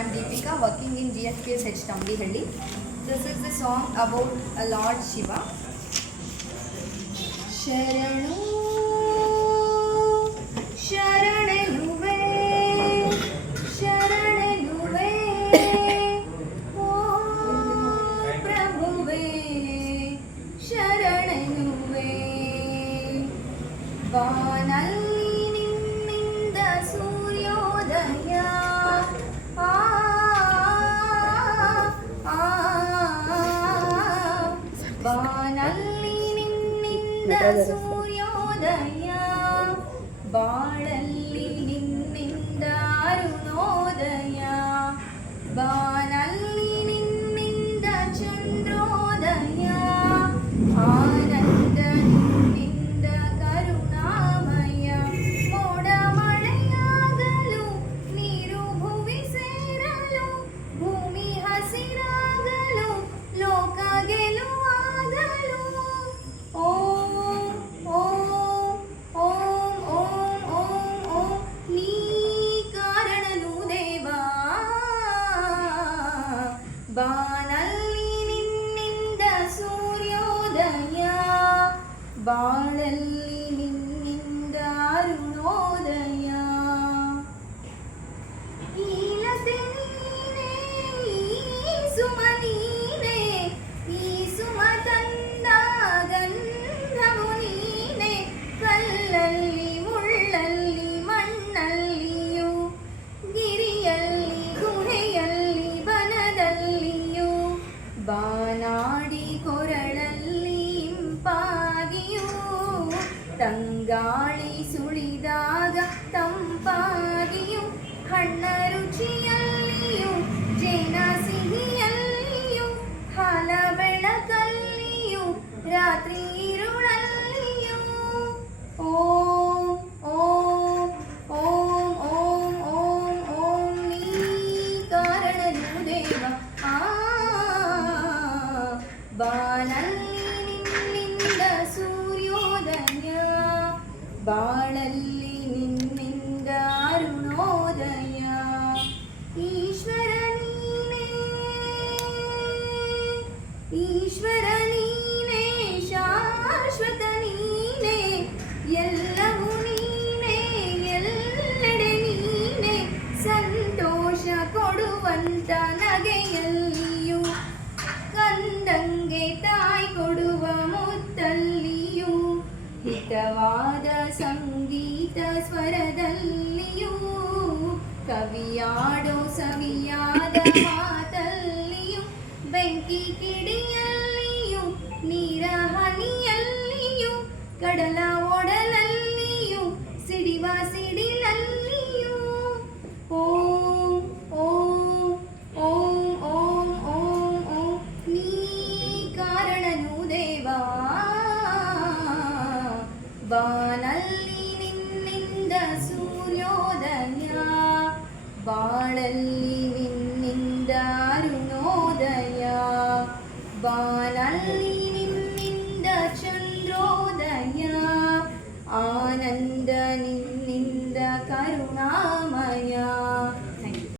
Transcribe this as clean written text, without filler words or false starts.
I am Deepika, working in GFPSH Tambihalli. This is the song about Lord Shiva. Sharanu Sharaneluve Sharaneluve O Prabhuve Sharaneluve Vanalli ninninda Suryodaya Vanalli ninninda Suryodaya ಬಾಳಲ್ಲಿ ನಿನ್ನಿಂದ ಅರುಣೋದಯ ಬಾನಲ್ಲಿ ನಿನ್ನಿಂದ ಚಂದ್ರೋದಯ ಆನಂದ ನಿನ್ನಿಂದ ಕರುಣಾಮಯ ಮೋಡ ಮಳೆಯಾಗಲು ನೀರು ಭುವಿ ಸೇರಲು ಭೂಮಿ ಹಸಿರಾಗಲು ಲೋಕ ಗೆಲುವಾಗಲು ಓಂ ಓಂ ಬಾನಲ್ಲಿ ನಿನ್ನಿಂದ ಸೂರ್ಯೋದಯ ಬಾಳಲ್ಲಿ ನಿನ್ನಿಂದ ಅರುಣೋದಯ ಈಲತೆ ನೀನೇ ಈ ಸುಮ ನೀನೇ ಈ ಸುಮ ತಂದ ಗಂಧವು ನೀನೇ ಕಲ್ಲಲ್ಲಿ ಮುಳ್ಳಲ್ಲಿ ಮಣ್ಣಲ್ಲಿಯೂ ಗಿರಿಯಲ್ಲಿ ಗುಹೆಯಲ್ಲಿ ಬನದಲ್ಲಿಯೂ ಬಾನಾಡಿ ಕೊರಳಲ್ಲಿ ಇಂಪಾಗಿಯೂ ತಂಗಾಳಿ ಸುಳಿದಾಗ ತಂಪಾಗಿಯೂ ಹಣ್ಣ ರುಚಿಯಲ್ಲಿಯೂ ಜೇನ ಸಿಹಿಯಲ್ಲಿಯೂ ಹಾಲ ಬೆಳಕಲ್ಲಿಯೂ ರಾತ್ರಿ ಇರುಳಲ್ಲಿಯೂ ಓಂ ಓಂ ಓಂ ಓಂ ಓಂ ಓಂ ನೀ ಕಾರಣನು ದೇವ ಬಾನಲ್ಲಿ ನಿನ್ನಿಂದ ಸೂರ್ಯೋದಯ ಬಾಳಲ್ಲಿ ನಿನ್ನಿಂದ ಅರುಣೋದಯ ಈಶ್ವರ ನೀನೇ ಈಶ್ವರ ನೀನೇ ಶಾಶ್ವತ ನೀನೇ ಎಲ್ಲವೂ ನೀನೇ ಎಲ್ಲೆಡೆ ನೀನೇ ಸಂತೋಷ ಕೊಡುವಂತ ನಗೆಯಲ್ಲಿಯೂ ಕಂದಂಗೆ ತಾಯಿ ಕೊಡುವ ಮುತ್ತಲ್ಲಿಯೂ ಹಿತವಾದ ಸಂಗೀತ ಸ್ವರದಲ್ಲಿಯೂ ಕವಿಯಾಡೋ ಸವಿಯಾದ ಮಾತಲ್ಲಿಯೂ ಬೆಂಕಿ ಕಿಡಿಯಲ್ಲಿಯೂ ನೀರ ಹನಿಯಲ್ಲಿಯೂ ಕಡಲ ಒಡಲಲ್ಲಿಯೂ ಸಿಡಿವ ಸಿಡಿಲಲ್ಲಿಯೂ ಓಂ ಓಂ ಓಂ ಓಂ ಓಂ ಓಂ ನೀ ಕಾರಣನು ದೇವ ಬಾನಲ್ಲಿ ನಿನ್ನಿಂದ ಸೂರ್ಯೋದಯ ಬಾಳಲ್ಲಿ ನಿನ್ನಿಂದ ಅರುಣೋದಯ ಬಾನಲ್ಲಿ